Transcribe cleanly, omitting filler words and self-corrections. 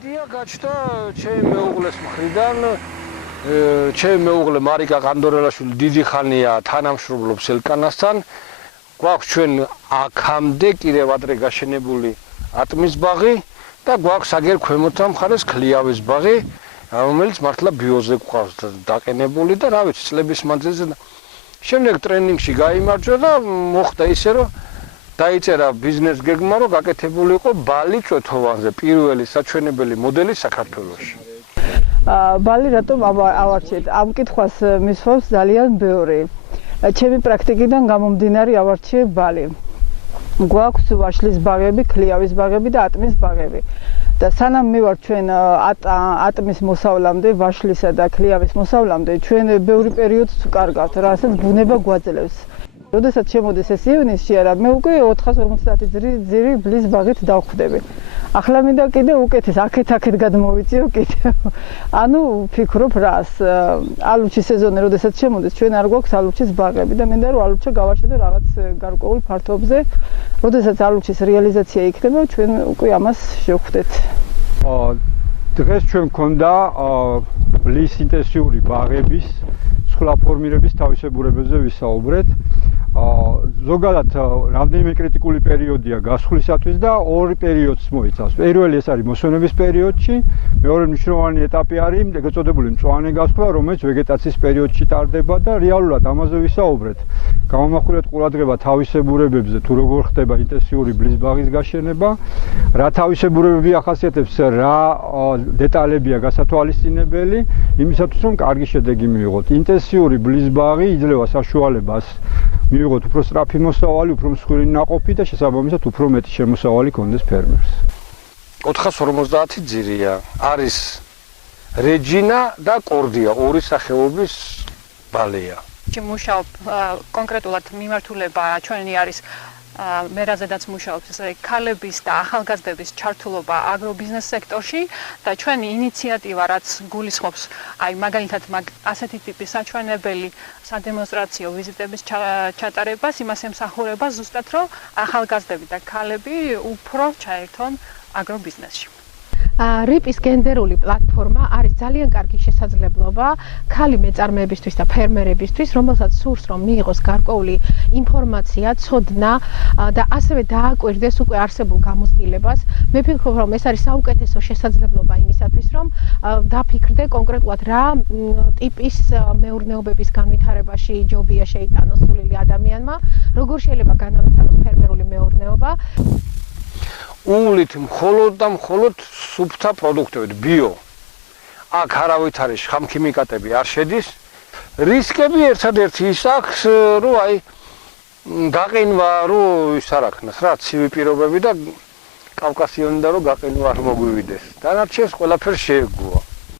იდეა გაჩნდა ჩემი მეუღლეს მხრიდან. ჩემი მეუღლე მარიკა ყანდორელაშვილი დიდი ხანია თანამშრომლობს ელკანასთან. გვაქვს ჩვენ აქამდე კიდევ ადრე გაშენებული ატმის ბაღი და გვაქვს აგერ ქვემოთა მხარეს ქლიავის ბაღი, რომელიც მართლა ბიოზე გვყავს დაყენებული და რა ვიცი, წლების მანძილზე. შემდეგ ტრენინგში გაიმარჯვა და მოხდა ისე, რომ დაიწერა ბიზნეს გეგმა, რომ გაკეთებული იყო ბალი წვეთოვანზე, პირველი საჩვენებელი მოდელი საქართველოში. ბალი რატომ ავარჩიეთ? ამ კითხვას მისვავს ძალიან ბევრი. ჩემი პრაქტიკიდან გამომდინარე ავარჩიე ბალი. გვაქვს ვაშლის ბაღები, ქლიავის ბაღები და ატმის ბაღები. და სანამ მივარ ჩვენ ატმის მოსავლამდე, ვაშლისა და ქლიავის მოსავლამდე, ჩვენ ბევრი პერიოდს ვკარგავთ, რასაც ბუნება გვაძლევს. როდესაც შემოდის ეს ივნისში, არა, მე უკვე 450 ძირი ბლის ბაღით დავხვდები. ახლა მინდა კიდე უკეთეს, აქეთ გადმოვიწიო კიდე. ანუ ვფიქრობ რას, ალუჩის სეზონი როდესაც შემოდის, ჩვენ არ გვაქვს ალუჩის ბაღები და მინდა რომ ალუჩა გავაშენო რაღაც გარკვეულ ფართობზე. როდესაც ალუჩის რეალიზაცია იქნება, ჩვენ უკვე ამას შევხვდეთ. დღეს ჩვენ მქონდა ბლის ინტენსიური ბაღების სხვა ფორმირების თავისებურებებზე ვისაუბრეთ. ზოგადად რამდენიმე კრიტიკული პერიოდია გასვლისათვის და ორი პერიოდს მოიცავს. პირველი ეს არის მოსვენების პერიოდში, მეორე მნიშვნელოვანი ეტაპი არის ეგრეთწოდებული მწვანე გასვლა, რომელიც ვეგეტაციის პერიოდში ტარდება და რეალურად ამაზე ვისაუბრეთ. გამომახვილეთ ყურადღება თავისებურებებზე, თუ როგორ ხდება ინტენსიური ბლის ბაღის გაშენება, რა თავისებურებები ახასიათებს, რა დეტალებია გასათვალისწინებელი, იმისათვის რომ კარგი შედეგი მივიღოთ. ინტენსიური ბლის ბაღი იძლევა საშუალებას მივიღოთ უფრო სწრაფი მოსავალი, უფრო მსხვილი ნაყოფი და შესაბამისად უფრო მეტი შემოსავალი კონდეს ფერმერს. 450 ძირია. არის რეჯინა და კორდია, ორი სახეობის ბალია. მუშაობ კონკრეტულად მიმართულება ჩვენი არის მე რაზედაც მუშაობს ეს ქალების და ახალგაზრდების ჩართულობა აგრობიზნეს სექტორში და ჩვენი ინიციატივა რაც გულისხმობს აი მაგალითად ასეთი ტიპის საჩვენებელი სადემონსტრაციო ვიზიტების ჩატარებას იმას ემსახურება ზუსტად რომ ახალგაზრდები და ქალები უფრო ჩაერთონ აგრობიზნესში. რიპის გენდერული პლატფორმა არის ძალიან კარგი შესაძლებლობა ქალი მეწარმეებისთვის და ფერმერებისთვის, რომელსაც სურს რომ მიიღოს გარკვეული ინფორმაცია, ცოდნა და ასევე დააკვირდეს უკვე არსებულ გამოცდილებას. მე ვფიქრობ, რომ ეს არის საუკეთესო შესაძლებლობა იმისათვის, რომ დაფიქრდე კონკრეტულად რა ტიპის მეურნეობების განვითარებაში ჯობია შეიტანოს სულელი ადამიანმა, როგორ შეიძლება განავითაროს ფერმერული მეურნეობა. უვლით მხოლოდ და მხოლოდ სუფთა პროდუქტებით, ბიო. აქ არავით არის შხამქიმიკატები არ შედის. რისკები ერთადერთი ის აქვს, რომ აი გაყინვა, რომ ის არ აქნას რა, ცივი პირობები და კავკასიონიდან რომ გაყინვა არ მოგვივიდეს. დანარჩენს ყველაფერს შეეგუა.